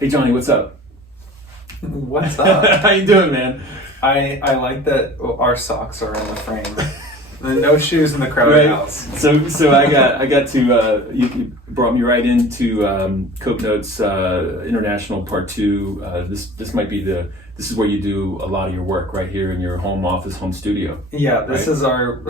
Hey Johnny, what's up? What's up? How you doing, man? I like that our socks are in the frame. No shoes in the crowded house. So I got to you brought me right into Coke Notes International Part 2. This might be this is where you do a lot of your work right here in your home office, home studio. Yeah, this right? is our.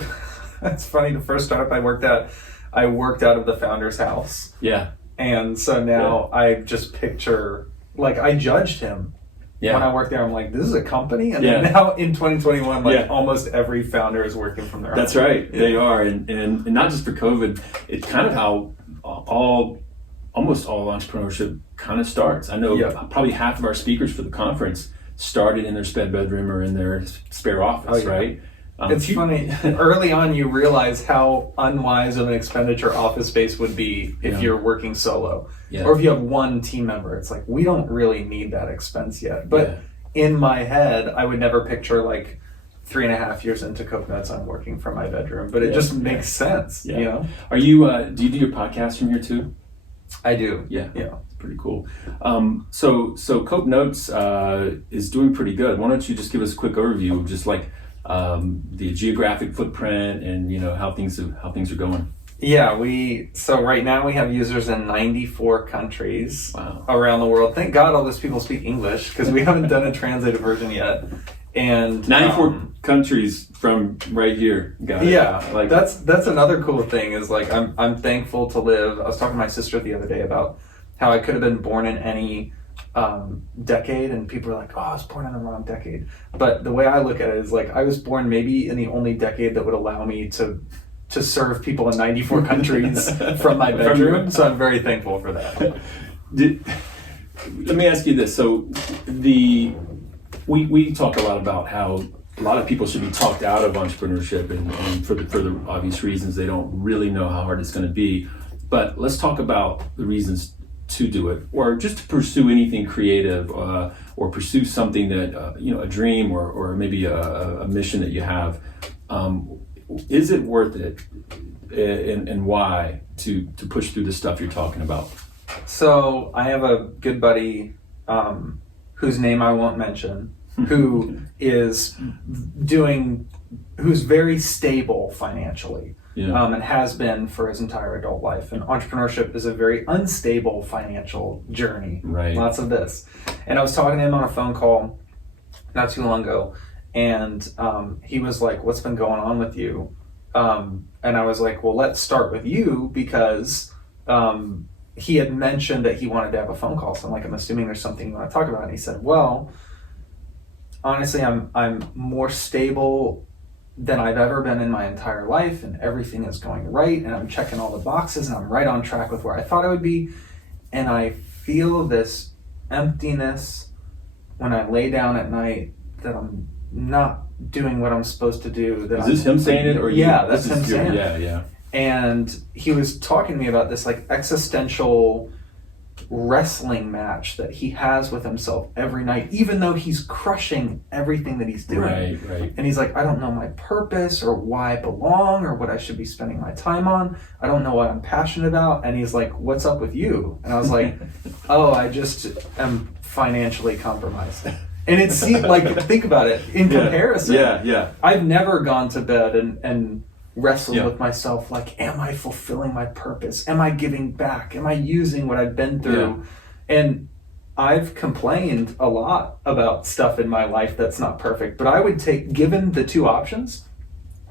It's funny. The first startup I worked out of the founder's house. Yeah. And so now I just picture, like, I judged him. Yeah. When I worked there, I'm like, this is a company? And then now in 2021, almost every founder is working from their home. That's right. Yeah. They are. And not just for COVID, it's kind of how almost all entrepreneurship kind of starts. I know probably half of our speakers for the conference started in their spare bedroom or in their spare office, right? It's funny. Early on, you realize how unwise of an expenditure office space would be if you're working solo. Yeah. Or if you have one team member. It's like, we don't really need that expense yet. But in my head, I would never picture, like, 3.5 years into Coke Notes, I'm working from my bedroom. But it just makes sense, you know? Are you, do you do your podcast from here too? I do. Yeah. It's pretty cool. So Coke Notes is doing pretty good. Why don't you just give us a quick overview of just like the geographic footprint and how things are going. Yeah, so right now we have users in 94 countries around the world. Thank God all those people speak English, because we haven't done a translated version yet. And 94 countries from right here. Got it. Yeah, like that's another cool thing is, like, I'm thankful to live. I was talking to my sister the other day about how I could have been born in any decade, and people are like, oh, I was born in the wrong decade. But the way I look at it is, like, I was born maybe in the only decade that would allow me to serve people in 94 countries from my bedroom. So I'm very thankful for that. Let me ask you this. So we talk a lot about how a lot of people should be talked out of entrepreneurship, and for the obvious reasons, they don't really know how hard it's going to be. But let's talk about the reasons to do it, or just to pursue anything creative, or pursue something that a dream, or maybe a mission that you have. Is it worth it, and why to push through the stuff you're talking about? So I have a good buddy whose name I won't mention, who's very stable financially. And has been for his entire adult life. And entrepreneurship is a very unstable financial journey. Right. Lots of this. And I was talking to him on a phone call not too long ago, and he was like, what's been going on with you? And I was like, well, let's start with you, because he had mentioned that he wanted to have a phone call. So I'm like, I'm assuming there's something you want to talk about. And he said, well, honestly, I'm more stable than I've ever been in my entire life, and everything is going right, and I'm checking all the boxes, and I'm right on track with where I thought I would be, and I feel this emptiness when I lay down at night that I'm not doing what I'm supposed to do. Is this him saying it, or you? Yeah, that's him saying it. Yeah. And he was talking to me about this, like, existential wrestling match that he has with himself every night, even though he's crushing everything that he's doing. Right. And he's like, I don't know my purpose, or why I belong, or what I should be spending my time on. I don't know what I'm passionate about. And he's like, what's up with you? And I was like, oh, I just am financially compromised. And it seemed like, think about it, in comparison. Yeah. I've never gone to bed and wrestled with myself, like, am I fulfilling my purpose? Am I giving back? Am I using what I've been through? And I've complained a lot about stuff in my life that's not perfect, but I would take, given the two options,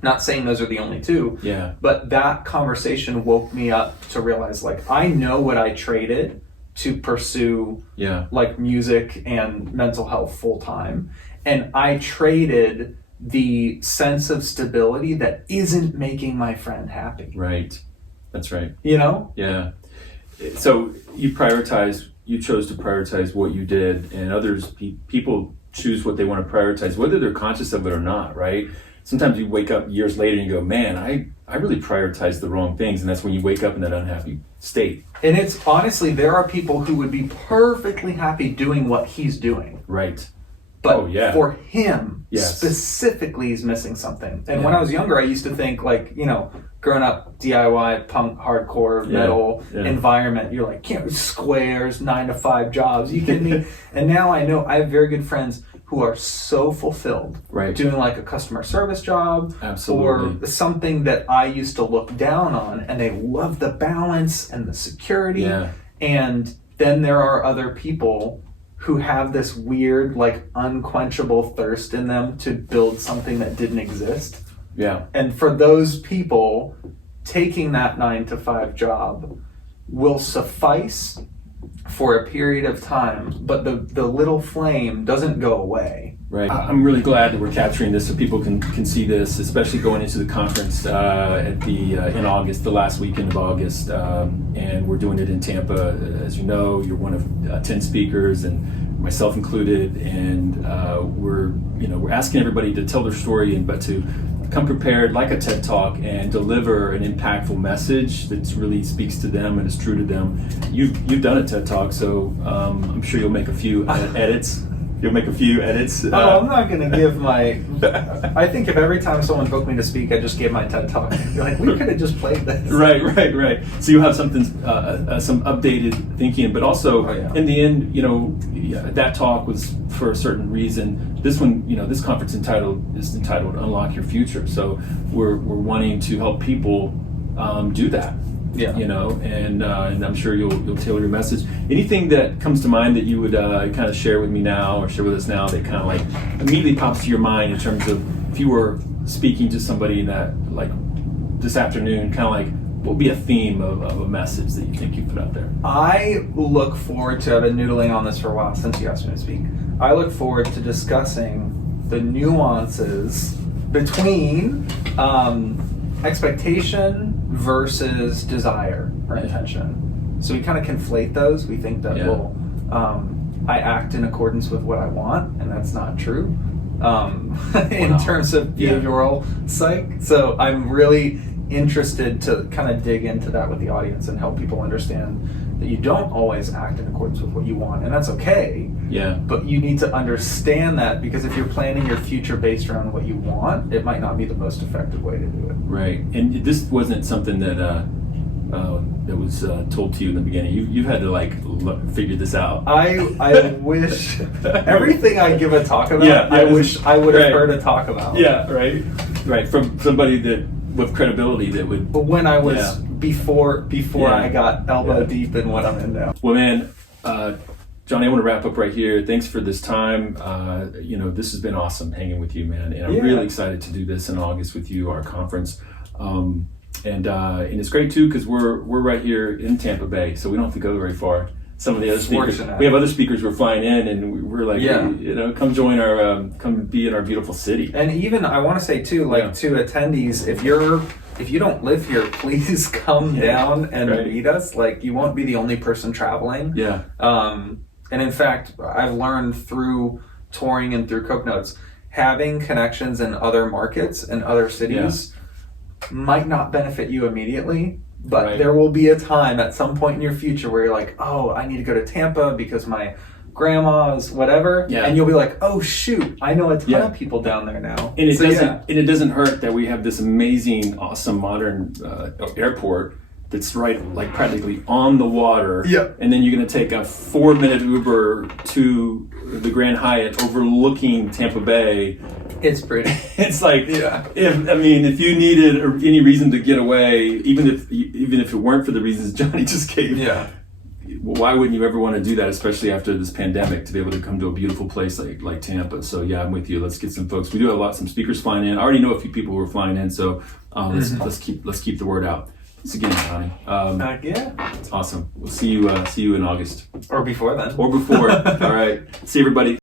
not saying those are the only two, but that conversation woke me up to realize, like, I know what I traded to pursue like music and mental health full time, and I traded the sense of stability that isn't making my friend happy. Right. That's right. Yeah. So you chose to prioritize what you did, and others, people choose what they want to prioritize, whether they're conscious of it or not, right? Sometimes you wake up years later and you go, man, I really prioritized the wrong things, and that's when you wake up in that unhappy state. And it's honestly, there are people who would be perfectly happy doing what he's doing. Right. But for him, specifically, he's missing something. And when I was younger, I used to think, like, growing up DIY, punk, hardcore, metal environment, you're like, can't squares, 9-to-5 jobs. You kidding me? And now I know I have very good friends who are so fulfilled doing like a customer service job or something that I used to look down on, and they love the balance and the security. And then there are other people who have this weird, like, unquenchable thirst in them to build something that didn't exist. And for those people, taking that 9-to-5 job will suffice for a period of time, but the little flame doesn't go away. I'm really glad that we're capturing this so people can see this, especially going into the conference in August, the last weekend of August, and we're doing it in Tampa. As you know, you're one of 10 speakers, and myself included, and we're asking everybody to tell their story, but to come prepared like a TED Talk and deliver an impactful message that really speaks to them and is true to them. You've done a TED Talk, so I'm sure you'll make a few edits. You'll make a few edits. I'm not going to give my... I think if every time someone booked me to speak, I just gave my TED Talk, you're like, we could have just played this. Right. So you have something, some updated thinking, but also in the end, that talk was for a certain reason. This one, this conference is entitled Unlock Your Future. So we're wanting to help people do that. And I'm sure you'll tailor your message. Anything that comes to mind that you would kind of share with me now, or share with us now, that kind of like immediately pops to your mind in terms of if you were speaking to somebody that, like, this afternoon, kind of like, what would be a theme of a message that you think you put out there? I look forward to, I've been noodling on this for a while since you asked me to speak. I look forward to discussing the nuances between expectation versus desire or intention. So we kind of conflate those. We think that, I act in accordance with what I want, and that's not true in terms of behavioral psych. So I'm really interested to kind of dig into that with the audience and help people understand that you don't always act in accordance with what you want, and that's okay. But you need to understand that, because if you're planning your future based around what you want, it might not be the most effective way to do it. And this wasn't something that that was told to you in the beginning. You had to figure this out. I wish everything I give a talk about. I wish I would have heard a talk about. Right. From somebody that with credibility that would. But when I was before I got elbow deep in what I'm in now. Well, man, Johnny, I want to wrap up right here. Thanks for this time. This has been awesome hanging with you, man, and I'm really excited to do this in August with you, our conference. And it's great too, because we're right here in Tampa Bay, so we don't have to go very far. Some of the other speakers, we have other speakers who are flying in, and we're like, come join come be in our beautiful city. And even I want to say too, to attendees, if you don't live here, please come down and meet us. Like, you won't be the only person traveling. And in fact, I've learned through touring and through Coke Notes, having connections in other markets and other cities might not benefit you immediately, but there will be a time at some point in your future where you're like, oh, I need to go to Tampa because my grandma's whatever, and you'll be like, oh shoot, I know a ton of people down there now. And it doesn't hurt that we have this amazing, awesome, modern airport that's practically on the water. And then you're going to take a 4-minute Uber to the Grand Hyatt overlooking Tampa Bay. It's pretty. It's like, if you needed any reason to get away, even if it weren't for the reasons Johnny just gave, why wouldn't you ever want to do that, especially after this pandemic, to be able to come to a beautiful place like Tampa? So I'm with you. Let's get some folks. We do have some speakers flying in. I already know a few people who are flying in, so let's keep the word out. Thanks again, Johnny. It's awesome. We'll see you in August. Or before then. All right. See everybody.